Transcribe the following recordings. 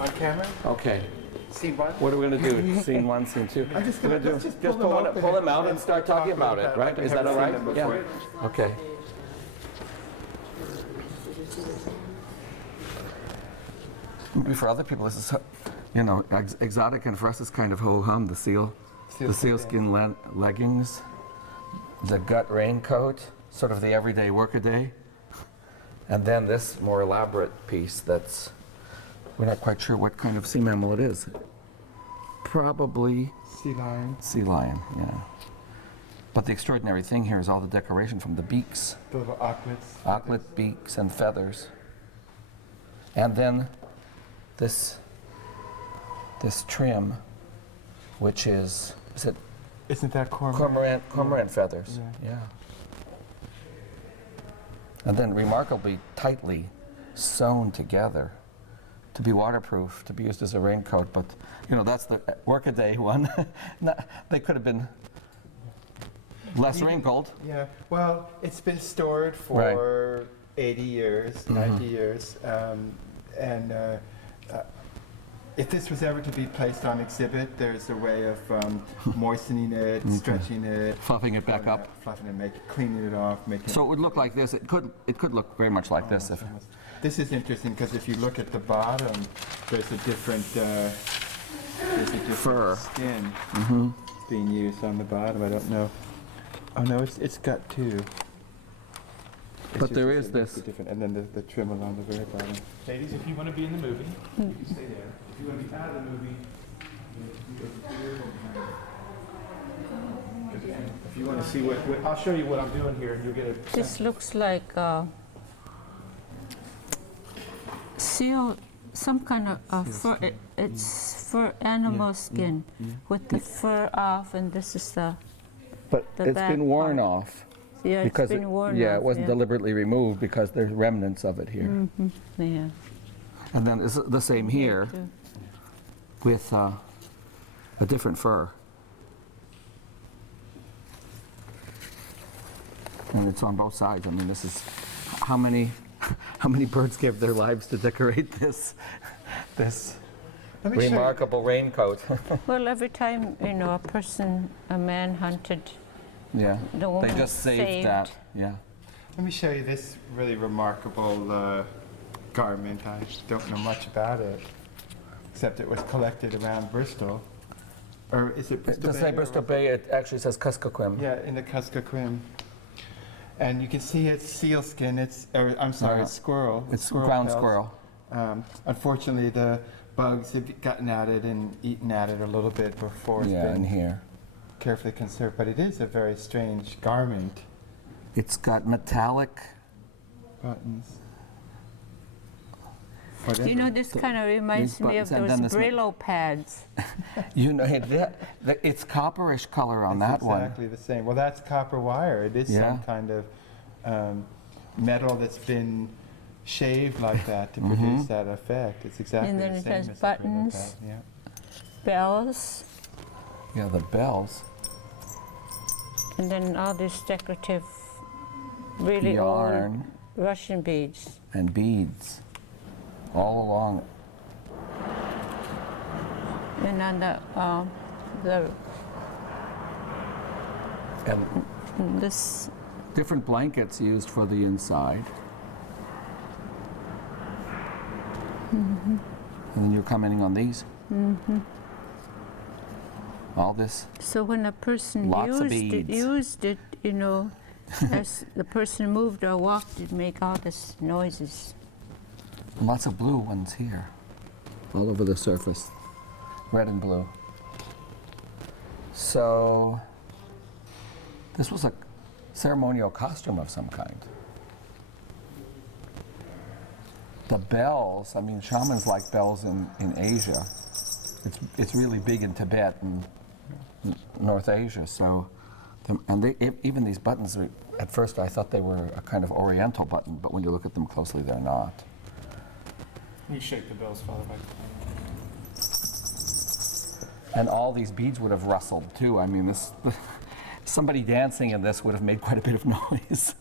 On camera? Okay. Scene one? What are we going to do? Scene one, scene two? I'm just We're going to gonna just pull them out and start talking about it, right? Is that all right? Yeah. Okay. Maybe for other people, this is, you know, exotic, and for us, it's kind of ho-hum. The sealskin leggings, the gut raincoat, sort of the everyday workaday, and then this more elaborate piece that's, we're not quite sure what kind of sea mammal it is. Probably sea lion. Sea lion, yeah. But the extraordinary thing here is all the decoration from the beaks. The little auklets. Auklet beaks and feathers. And then this trim, which is it? Isn't that cormorant? Cormorant feathers, yeah. And then remarkably tightly sewn together to be waterproof, to be used as a raincoat. But, you know, that's the workaday one. They could have been less wrinkled. Yeah, well, it's been stored for 80 years, 90 years. If this was ever to be placed on exhibit, there's a way of moistening it, stretching it, fluffing it back up, fluffing it, cleaning it off, making. So it would look like this. It could look very much like this. If this is interesting because if you look at the bottom, there's a different fur skin being used on the bottom. I don't know. Oh no, it's got two. But there is this. Different, and then the trim along the very bottom. Ladies, if you want to be in the movie, you can stay there. If you want to be out of the movie, if you want to see what I'll show you what I'm doing here, and you'll get a. This looks like seal, some kind of fur. It's fur animal skin with the fur off, and this is the. But it's been worn off. Yeah, because it's been worn off. it wasn't deliberately removed because there's remnants of it here. Yeah. And then it's the same here with a different fur. And it's on both sides. I mean, this is how many birds give their lives to decorate this remarkable raincoat. Well, every time, you know, a man hunted. Yeah, the woman they just saved that. Yeah. Let me show you this really remarkable garment. I don't know much about it, except it was collected around Bristol. Or is it Bristol Bay? It doesn't say Bristol Bay, it actually says Kuskokwim. Yeah, in the Kuskokwim. And you can see it's sealskin, it's squirrel. It's ground pelts. squirrel. Unfortunately, the bugs have gotten at it and eaten at it a little bit before it's Yeah, been in here. carefully conserved. But it is a very strange garment. It's got metallic Buttons. You know, this kind of reminds me of those Brillo pads. You know, it's copperish color on that one. Exactly the same. Well, that's copper wire. It is some kind of metal that's been shaved like that to produce that effect. It's exactly And then the it same has as a Brillo buttons. pad. Yeah. Bells, Yeah, the bells. and then all these decorative, really Yarn old Russian beads. and beads all along. And on And this, different blankets used for the inside. And then you're commenting on these. All this. so when a person Lots of used it, you know, as the person moved or walked, it'd make all this noises. And lots of blue ones here. All over the surface. Red and blue. So this was a ceremonial costume of some kind. The bells, I mean, shamans like bells in Asia. It's really big in Tibet and North Asia. So, even these buttons, at first I thought they were a kind of oriental button, but when you look at them closely, they're not. You shake the bells, Father, by And all these beads would have rustled too. I mean, somebody dancing in this would have made quite a bit of noise.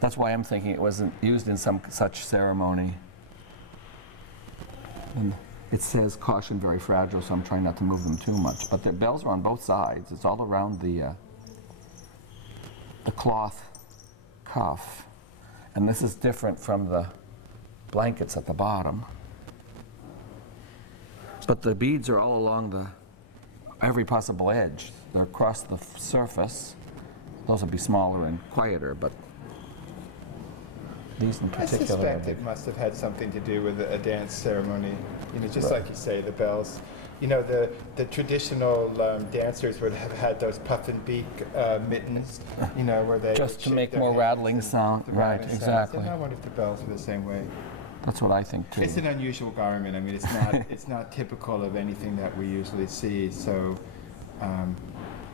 That's why I'm thinking it wasn't used in some such ceremony. And it says caution very fragile, so I'm trying not to move them too much. But the bells are on both sides. It's all around the cloth cuff. And this is different from the blankets at the bottom. But the beads are all along every possible edge. They're across the surface. Those will be smaller and quieter, but these in I particular. suspect it must have had something to do with a dance ceremony. You know, just like you say, the bells. You know, the traditional dancers would have had those puff and beak mittens, you know, where they Just would to shake make their more hands rattling and sound. the Right, rattling sounds. exactly. And I wonder if the bells were the same way. That's what I think too. It's an unusual garment. I mean, it's not typical of anything that we usually see. So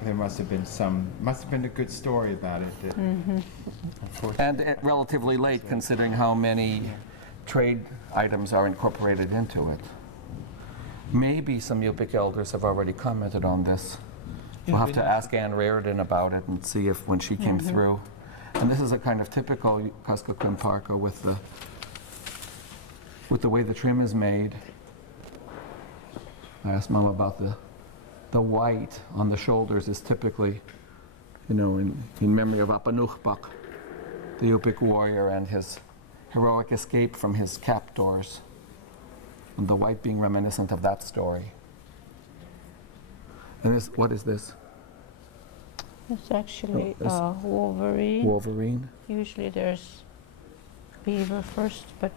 there must have been a good story about it. That unfortunately, And relatively late, considering how many trade items are incorporated into it. Maybe some Yupik elders have already commented on this. We'll have to ask Ann Reardon about it and see if when she came through. And this is a kind of typical Kuskokwim parka with the way the trim is made. I asked Mom about the white on the shoulders is typically, you know, in memory of Apanuchbak, the Yupik warrior and his heroic escape from his captors, and the white being reminiscent of that story. And what is this? It's actually Oh, Wolverine. Wolverine? Usually there's beaver first, but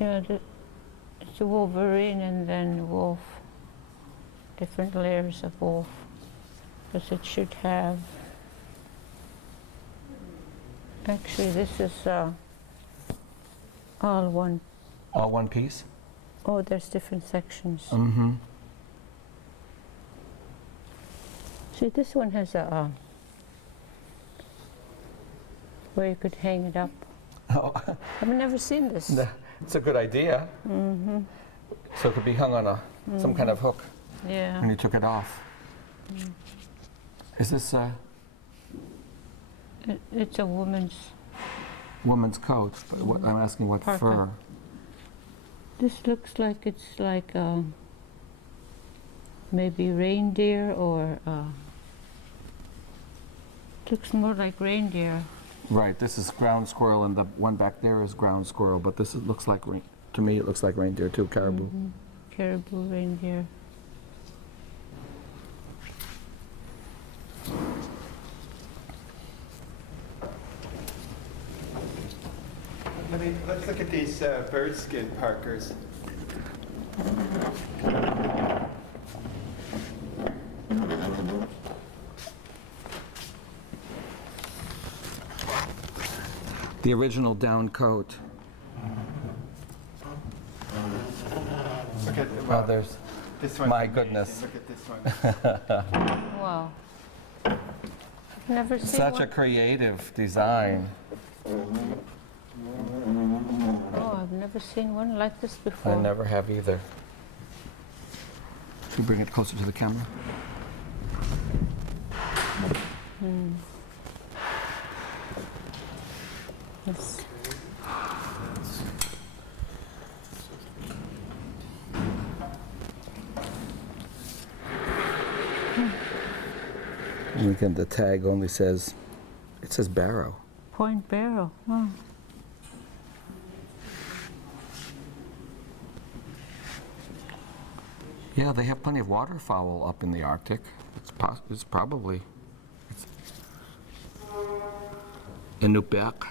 yeah, it's a Wolverine and then wolf. Different layers of wolf, because it should have. Actually, this is all one. All one piece? Oh, there's different sections. Mm-hmm. See, this one has a where you could hang it up. Oh, I've never seen this. it's a good idea. Mm-hmm. So it could be hung on some kind of hook Yeah. when you took it off. Is this a It's a woman's. woman's coat? But what, I'm asking what Parka. fur. This looks like it's like maybe reindeer or looks more like reindeer. Right, this is ground squirrel and the one back there is ground squirrel, but this looks like, to me it looks like reindeer too, caribou. Mhm. Caribou reindeer. let's look at these bird skin parkers. The original down coat. Look at Oh, there's, this one. my goodness. Look at this one. Wow. I've never seen Such a one. creative design. Oh, I've never seen one like this I before. never have either. Can you bring it closer to the camera? Yes. And again, the tag only says, it says barrow. Point barrel. Oh. Yeah, they have plenty of waterfowl up in the Arctic. It's probably Inupiaq.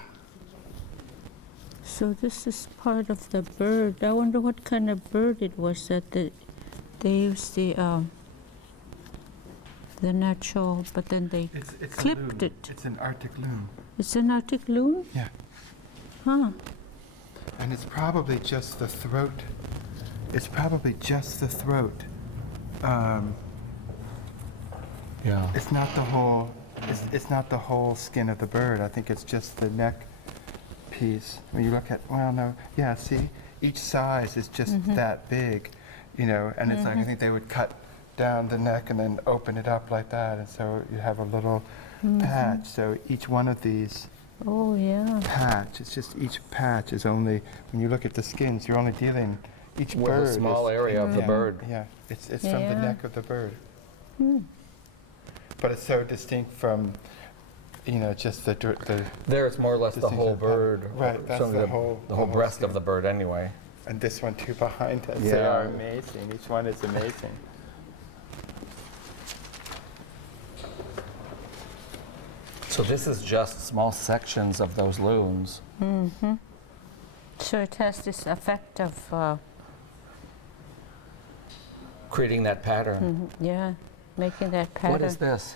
So this is part of the bird. I wonder what kind of bird it was that they used the natural, but then they It's clipped a loon. it. It's an Arctic loon. It's an Arctic loon? Yeah. Huh. And it's probably just the throat. It's probably just the throat. Yeah. It's not the whole. It's not the whole skin of the bird. I think it's just the neck piece. When you look at, well, no, yeah. See, each size is just that big, you know. And it's like I think they would cut down the neck and then open it up like that, and so you have a little patch. So each one of these Oh, yeah. patch. It's just each patch is only, when you look at the skins, you're only dealing, each With a bird small is, area of the yeah, bird. Yeah, it's from the Yeah. neck of the bird. Hmm. But it's so distinct from, just the There, it's more or less the distinction whole of pattern. bird. Right, that's certainly the whole breast of skin. the bird anyway. And this one too behind us. They Yeah. are amazing. Each one is amazing. So this is just small sections of those looms. Mm-hmm. So it has this effect of, Creating that pattern. yeah, making that pattern. What is this?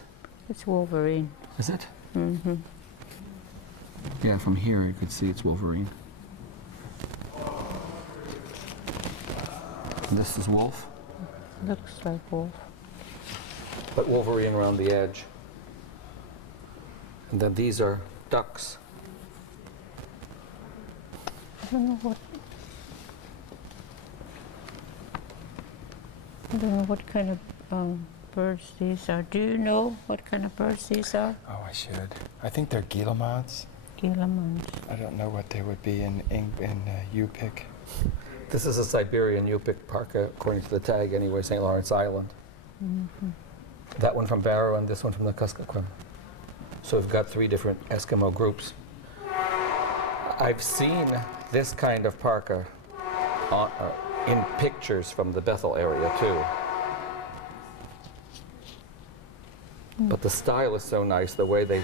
It's Wolverine. Is it? Mm-hmm. Yeah, from here you could see it's Wolverine. This is wolf, Looks like wolf. but Wolverine around the edge. And then these are ducks. I don't know what kind of birds these are. Do you know what kind of birds these are? Oh, I should. I think they're guillemots. Guillemons. I don't know what they would be in Yupik. This is a Siberian Yupik parka, according to the tag anyway, St. Lawrence Island. Mm-hmm. That one from Barrow and this one from the Kuskokwim. So we've got 3 different Eskimo groups. I've seen this kind of parka in pictures from the Bethel area too. But the style is so nice, the way they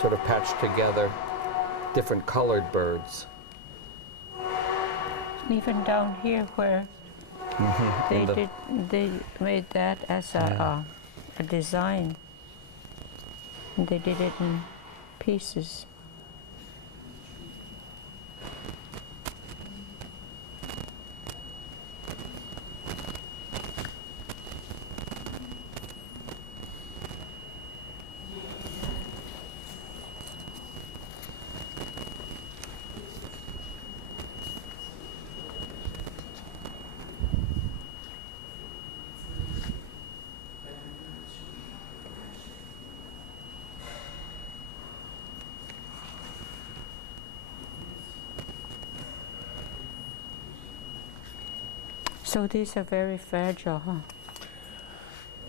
sort of patch together different colored birds. Even down here where they made that as a design. And they did it in pieces. So these are very fragile, huh?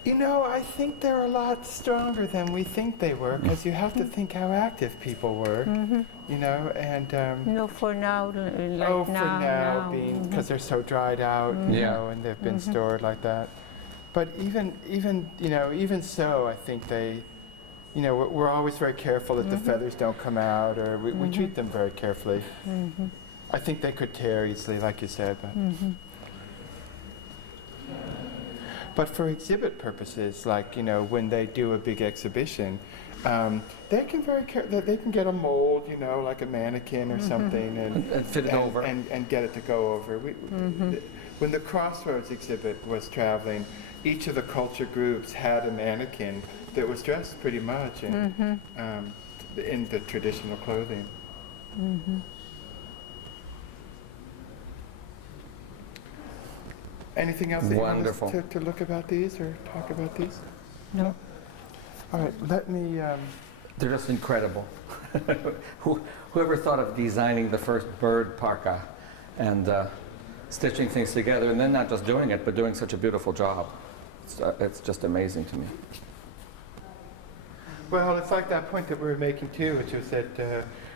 I think they're a lot stronger than we think they were, because you have to think how active people were, and No, for now, like oh, for now, now, being because they're so dried out, and they've been stored like that. But even so, I think they, we're always very careful that the feathers don't come out, or we treat them very carefully. I think they could tear easily, like you said, but. But for exhibit purposes, like when they do a big exhibition, they can they can get a mold, like a mannequin or something, And fit it over. and get it to go over. When the Crossroads exhibit was traveling, each of the culture groups had a mannequin that was dressed pretty much in the traditional clothing. Anything else that you want Wonderful. us to look about these or talk about these? No. All right, let me. They're just incredible. Whoever thought of designing the first bird parka and stitching things together, and then not just doing it, but doing such a beautiful job. It's just amazing to me. Well, it's like that point that we were making too, which was that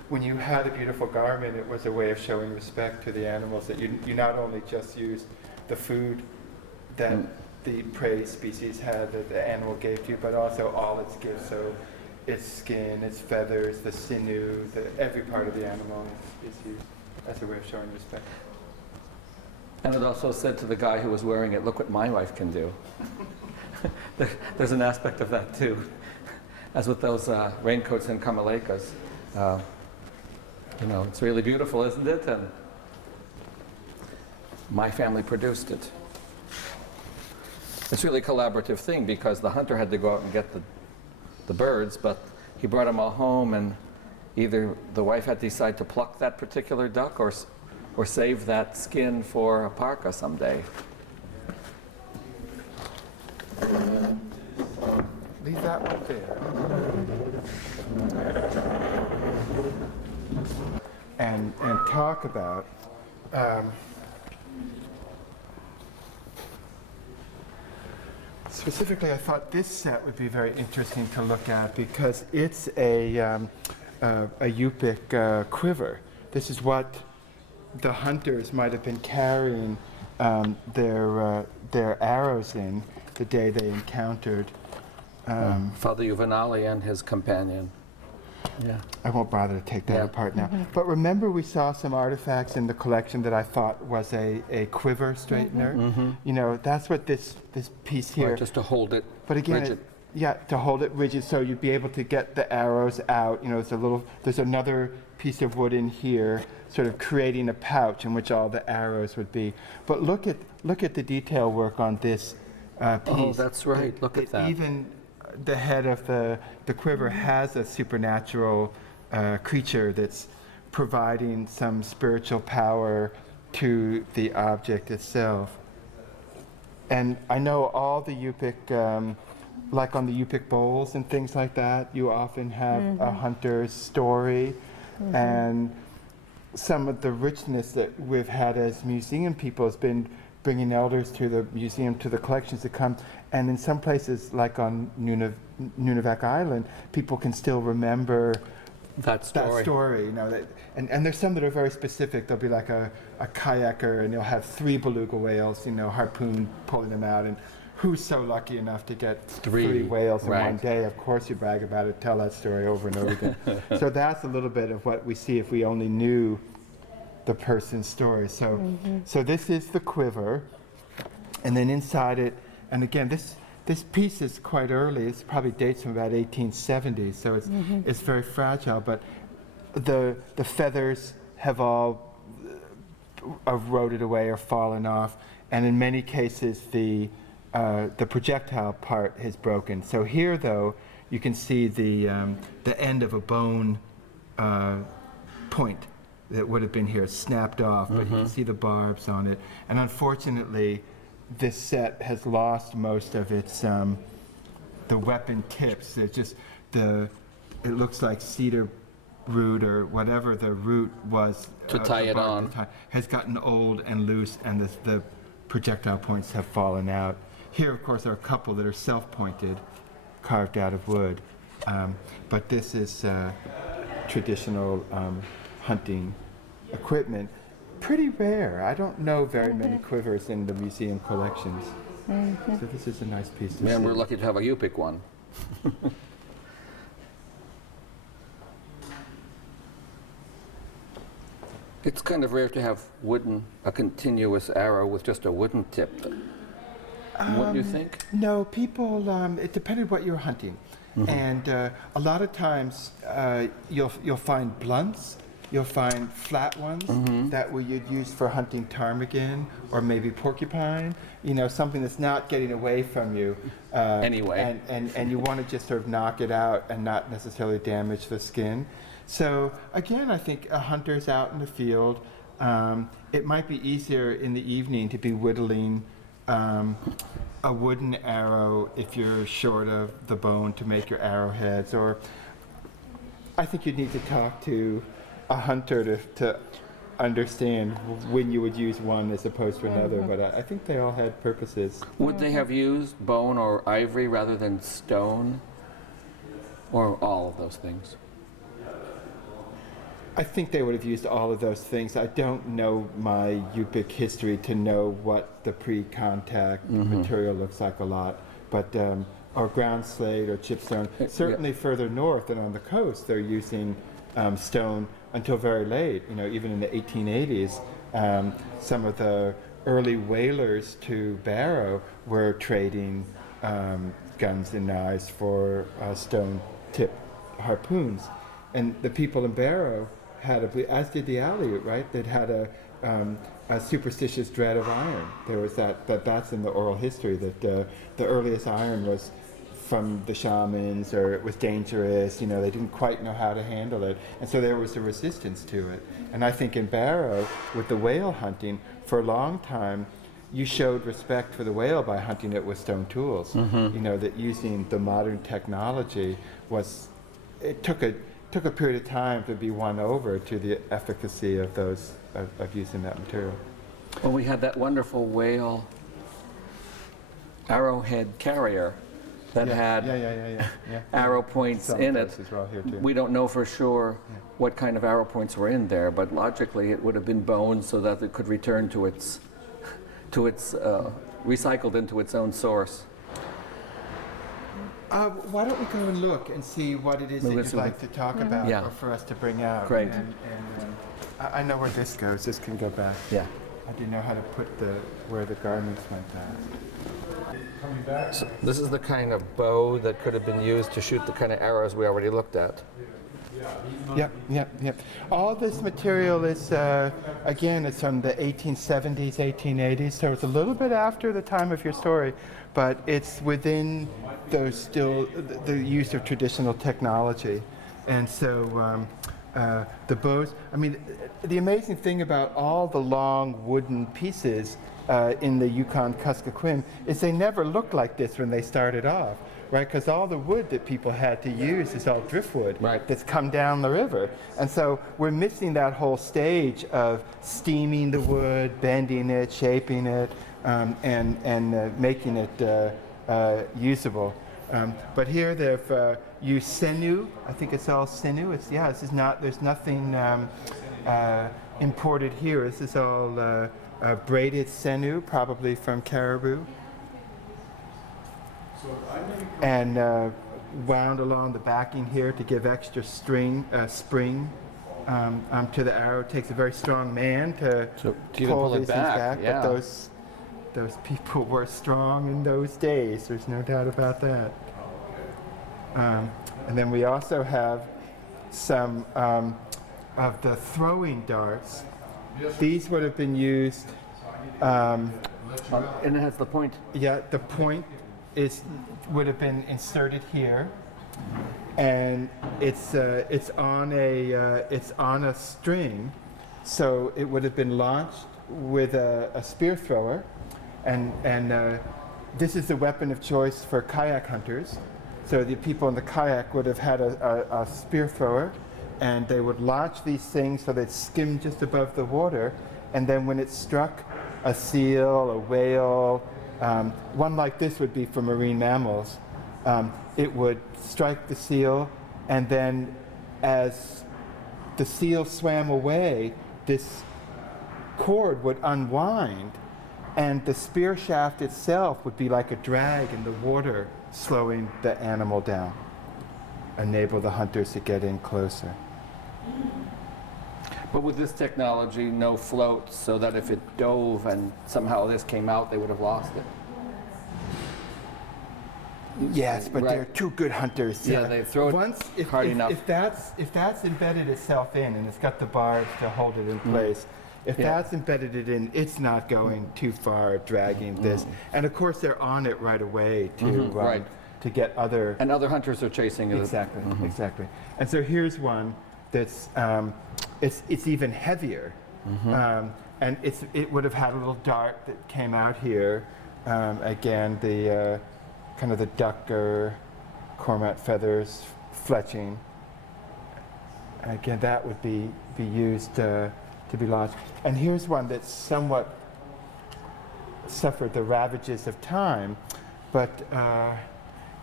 when you had a beautiful garment, it was a way of showing respect to the animals, that you not only just used the food that the prey species had, that the animal gave to you, but also all its gifts. So its skin, its feathers, the sinew, every part of the animal is used as a way of showing respect. And it also said to the guy who was wearing it, look what my wife can do. There's an aspect of that too. As with those raincoats and kamalekas. It's really beautiful, isn't it? And my family produced it. It's really a collaborative thing because the hunter had to go out and get the birds, but he brought them all home, and either the wife had to decide to pluck that particular duck or save that skin for a parka someday. Leave that one there. talk about. Specifically, I thought this set would be very interesting to look at because it's a Yupik quiver. This is what the hunters might have been carrying their arrows in the day they encountered. Father Juvenali and his companion. Yeah. I won't bother to take that apart now. But remember, we saw some artifacts in the collection that I thought was a quiver straightener. You know, that's what this piece here. Right, just to hold it But again, rigid. to hold it rigid so you'd be able to get the arrows out. You know, there's another piece of wood in here, sort of creating a pouch in which all the arrows would be. But look at the detail work on this piece. Oh, that's right. Look at that. Even the head of the quiver has a supernatural creature that's providing some spiritual power to the object itself. And I know all the Yupik, like on the Yupik bowls and things like that, you often have a hunter's story. And some of the richness that we've had as museum people has been bringing elders to the museum, to the collections that come. And in some places, like on Nunavak Island, people can still remember That story. You know, and there's some that are very specific. There'll be like a kayaker, and you'll have 3 beluga whales, you know, harpoon pulling them out. And who's so lucky enough to get 3 whales in one day? Of course, you brag about it, tell that story over and over again. So that's a little bit of what we see if we only knew the person's story. So, so this is the quiver, and then inside it, and again, this piece is quite early. It probably dates from about 1870, so it's very fragile. But the feathers have all eroded away or fallen off, and in many cases the projectile part has broken. So here, though, you can see the end of a bone point that would have been here snapped off, but you can see the barbs on it. And unfortunately, this set has lost most of its the weapon tips. It's just it looks like cedar root or whatever the root was To tie it on. has gotten old and loose, and the projectile points have fallen out. Here, of course, there are a couple that are self-pointed, carved out of wood. But this is traditional hunting equipment. Pretty rare. I don't know very many quivers in the museum collections. So this is a nice piece to Man, see. we're lucky to have a Yupik one. It's kind of rare to have a continuous arrow with just a wooden tip. Wouldn't you think? No, people, it depended what you're hunting. And a lot of times you'll find blunts, you'll find flat ones that you'd use for hunting ptarmigan or maybe porcupine, you know, something that's not getting away from you. Anyway. And you want to just sort of knock it out and not necessarily damage the skin. So again, I think a hunter's out in the field. It might be easier in the evening to be whittling a wooden arrow if you're short of the bone to make your arrowheads, or I think you'd need to talk to a hunter to understand when you would use one as opposed to another, but I think they all had purposes. Would they have used bone or ivory rather than stone? Or all of those things? I think they would have used all of those things. I don't know my Yupik history to know what the pre-contact material looks like a lot, but or ground slate or chipstone. Certainly further north and on the coast, they're using stone until very late. You know, even in the 1880s, some of the early whalers to Barrow were trading guns and knives for stone-tipped harpoons, and the people in Barrow had as did the Aleut, right? They'd had a superstitious dread of iron. There was that's in the oral history that the earliest iron was from the shamans, or it was dangerous. You know, they didn't quite know how to handle it, and so there was a resistance to it. And I think in Barrow, with the whale hunting, for a long time, you showed respect for the whale by hunting it with stone tools. You know, that using the modern technology it took took a period of time to be won over to the efficacy of those, of using that material. Well, we had that wonderful whale arrowhead carrier that had Yeah. arrow points Some in it. places are here too. We don't know for sure what kind of arrow points were in there, but logically it would have been boned so that it could return to its recycled into its own source. Why don't we go and look and see what it is that you'd like to talk about Yeah. or for us to bring out? Great. And I know where this goes. This can go back. Yeah. I do know how to put where the garments went back. Coming back. So this is the kind of bow that could have been used to shoot the kind of arrows we already looked at. Yep. All this material is, again, it's from the 1870s, 1880s, so it's a little bit after the time of your story, but it's within those still, the use of traditional technology. And so the bows, I mean, the amazing thing about all the long wooden pieces in the Yukon-Kuskokwim is they never looked like this when they started off. Right, because all the wood that people had to use is all driftwood that's come down the river. And so we're missing that whole stage of steaming the wood, bending it, shaping it, and making it usable. But here they've used sinew. I think it's all sinew. This is not, there's nothing imported here. This is all braided sinew, probably from caribou. And wound along the backing here to give extra spring to the arrow. It takes a very strong man to pull these things back. Yeah. But those people were strong in those days. There's no doubt about that. And then we also have some of the throwing darts. These would have been used. And it has the point. Yeah, the point would have been inserted here, and it's on a string, so it would have been launched with a spear thrower, and this is the weapon of choice for kayak hunters. So the people in the kayak would have had a spear thrower, and they would launch these things so they'd skim just above the water, and then when it struck a seal, a whale. One like this would be for marine mammals. It would strike the seal, and then as the seal swam away, this cord would unwind, and the spear shaft itself would be like a drag in the water, slowing the animal down, enable the hunters to get in closer. But with this technology, no float, so that if it dove and somehow this came out, they would have lost it. Yes, but they're too good hunters. Yeah, they throw it hard enough. If that's embedded itself in, and it's got the barbs to hold it in place, if that's embedded it in, it's not going too far, dragging this. And of course, they're on it right away to get other. And other hunters are chasing it. Exactly, exactly. And so here's one that's it's even heavier, and it would have had a little dart that came out here. Again, the kind of the duck or cormorant feathers fletching. Again, that would be used to be launched. And here's one that's somewhat suffered the ravages of time, but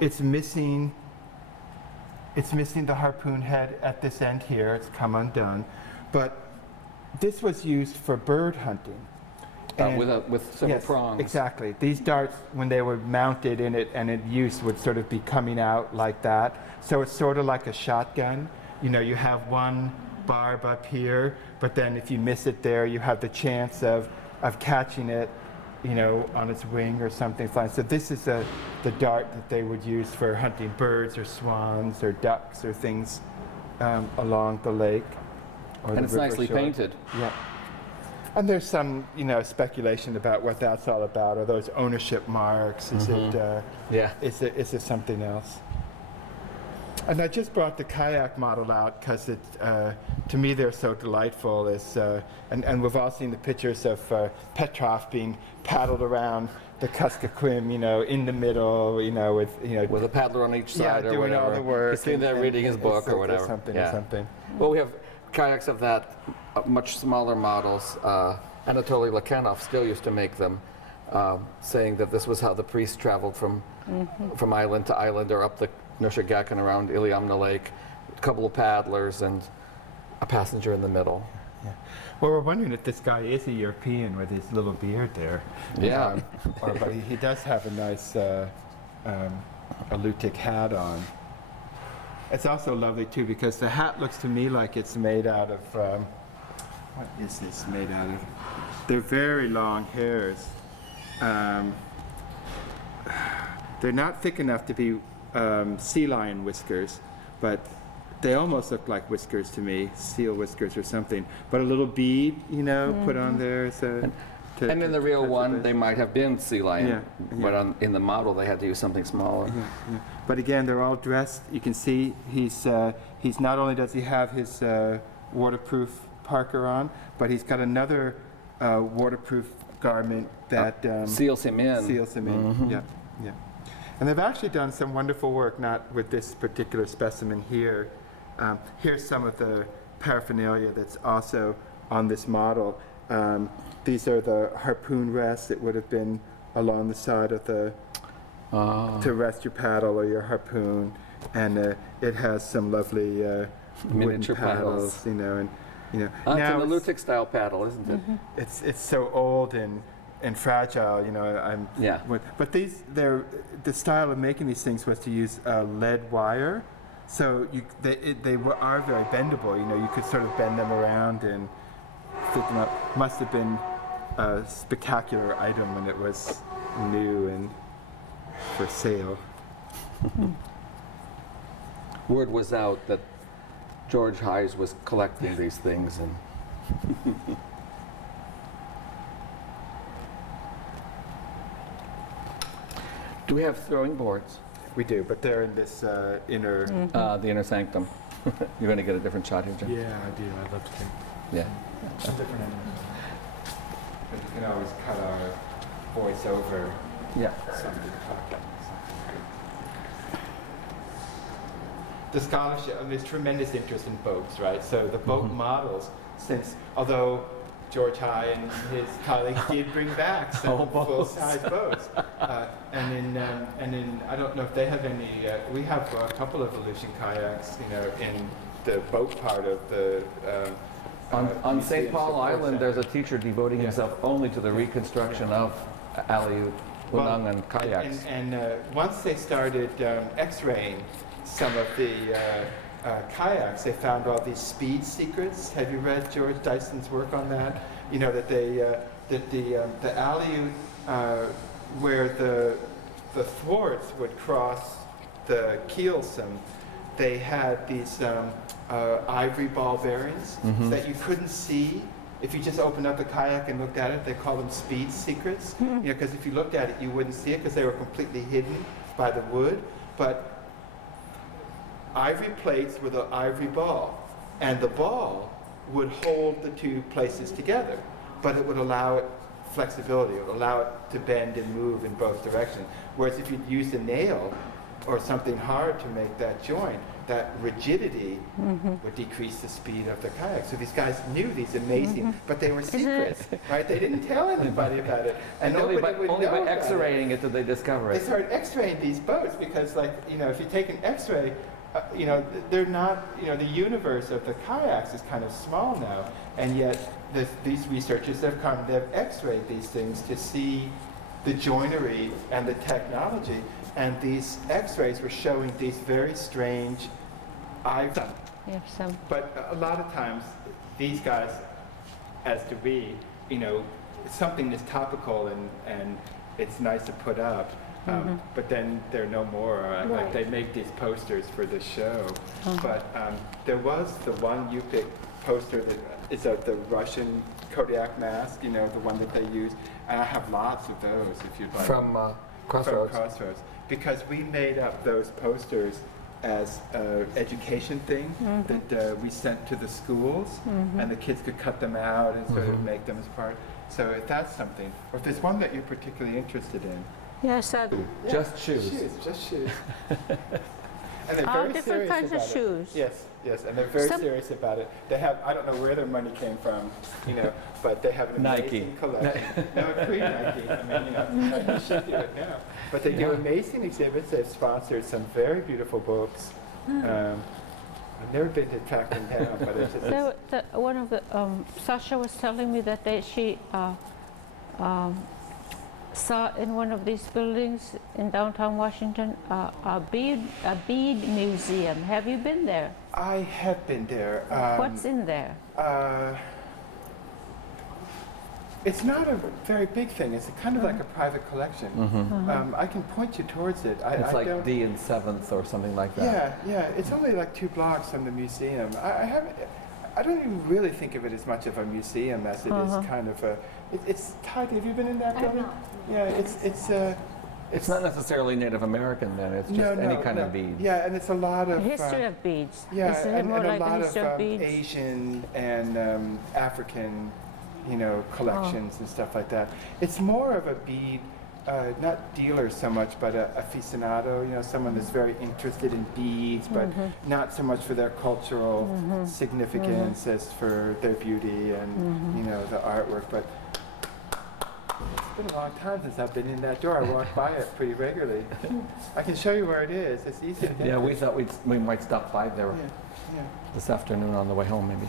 it's missing the harpoon head at this end here. It's come undone. But this was used for bird hunting. With several prongs. Exactly. These darts, when they were mounted in it and in use, would sort of be coming out like that. So it's sort of like a shotgun. You know, you have one barb up here, but then if you miss it there, you have the chance of catching it, you know, on its wing or something flying. So this is the dart that they would use for hunting birds or swans or ducks or things along the lake. Or And it's nicely painted. Yeah. And there's some, you know, speculation about what that's all about. Are those ownership marks? Is it? Is it something else? And I just brought the kayak model out because to me they're so delightful. And we've all seen the pictures of Petrov being paddled around the Kuskokwim, in the middle, With a paddler on each side or doing whatever. all the work. He's sitting there reading his book or whatever. Something. Well, we have kayaks of that, much smaller models. Anatoly Lakhanov still used to make them, saying that this was how the priests traveled from island to island or up the Nushagak and around Iliamna Lake. A couple of paddlers and a passenger in the middle. Yeah. Well, we're wondering if this guy is a European with his little beard there. Yeah. But he does have a nice Alutic hat on. It's also lovely too because the hat looks to me like it's made out of, what is this made out of? They're very long hairs. They're not thick enough to be sea lion whiskers, but they almost look like whiskers to me, seal whiskers or something. But a little bead, put on there. And in the real one, they might have been sea lion, but in the model, they had to use something smaller. Yeah. But again, they're all dressed. You can see he's not only does he have his waterproof parka on, but he's got another waterproof garment that Seals him in. Yeah. And they've actually done some wonderful work, not with this particular specimen here. Here's some of the paraphernalia that's also on this model. These are the harpoon rests that would have been along the side of the to rest your paddle or your harpoon, and it has some lovely wooden Miniature paddles, paddles. and It's now an Alutic style paddle, isn't it? it's so old and fragile, Yeah. But the style of making these things was to use lead wire, so they are very bendable. You could sort of bend them around and fit them up. Must have been a spectacular item when it was new and for sale. Word was out that George Hayes was collecting these things, and do we have throwing boards? We do, but they're in this inner. The inner sanctum. You're going to get a different shot here, Jim. Yeah, I do. I'd love to take Yeah. some different animals. But you can always cut our voice over Yeah. somebody talking. The scholarship, there's tremendous interest in boats, right? So the boat models, although George High and his colleagues did bring back some full-size boats. And in I don't know if they have any, we have a couple of Aleutian kayaks, in the boat part of the On St. museum Paul support Island, center. there's a teacher devoting himself only to the reconstruction of Aleut, Unang, and kayaks. And once they started X-raying some of the kayaks, they found all these speed secrets. Have you read George Dyson's work on that? That the Aleut, where the thwarts would cross the keelson, they had these ivory ball bearings that you couldn't see. If you just opened up the kayak and looked at it, they call them speed secrets. Because if you looked at it, you wouldn't see it because they were completely hidden by the wood. But ivory plates with an ivory ball, and the ball would hold the two places together, but it would allow it flexibility. It would allow it to bend and move in both directions. Whereas if you'd used a nail or something hard to make that joint, that rigidity would decrease the speed of the kayak. So these guys knew these amazing, but they were secrets, right? They didn't tell anybody about it, and only nobody would by know about X-raying it did they discover They it. started X-raying these boats because, if you take an X-ray, they're not, the universe of the kayaks is kind of small now, and yet these researchers they've X-rayed these things to see the joinery and the technology, and these X-rays were showing these very strange ivory. But a lot of times, these guys, as do we, something is topical and it's nice to put up. But then they're no more. Like they make these posters for the show. But there was the one Yupik poster that is of the Russian Kodiak mask, the one that they use. And I have lots of those if you'd like. From Crossroads. From Crossroads. Because we made up those posters as education thing that we sent to the schools, and the kids could cut them out and sort of make them as part. So if that's something, or if there's one that you're particularly interested in. Yes, Just shoes. Just shoes. And they're all very different serious kinds of about it. shoes. Yes, and they're very Some- serious about it. They have, I don't know where their money came from, you know, but they have an amazing Nike. collection. No, pre-Nike, I mean, you know, Nike should do it now. But they do amazing exhibits. They've sponsored some very beautiful books. I've never been to track them down, but it's just, So one of the Sasha was telling me that she saw in one of these buildings in downtown Washington a bead museum. Have you been there? I have been there. What's in there? It's not a very big thing. It's kind of like a private collection. I can point you towards it. It's I like don't- D in 7th or something like that. Yeah. It's only like 2 blocks from the museum. I don't even really think of it as much of a museum as it is kind of a. It's tied. Have you been in that building? Yeah, It's not necessarily Native American then, it's just any kind of bead. Yeah, and it's a lot of. History of beads. Yeah, Is it and more a like lot the history of of beads? Asian and African, you know, collections and stuff like that. It's more of a bead, not dealer so much, but a aficionado, you know, someone that's very interested in beads, but not so much for their cultural significance as for their beauty and, you know, the artwork. But it's been a long time since I've been in that door. I walk by it pretty regularly. I can show you where it is. It's easy to get Yeah, to. we thought we might stop by there Yeah. this afternoon on the way home maybe.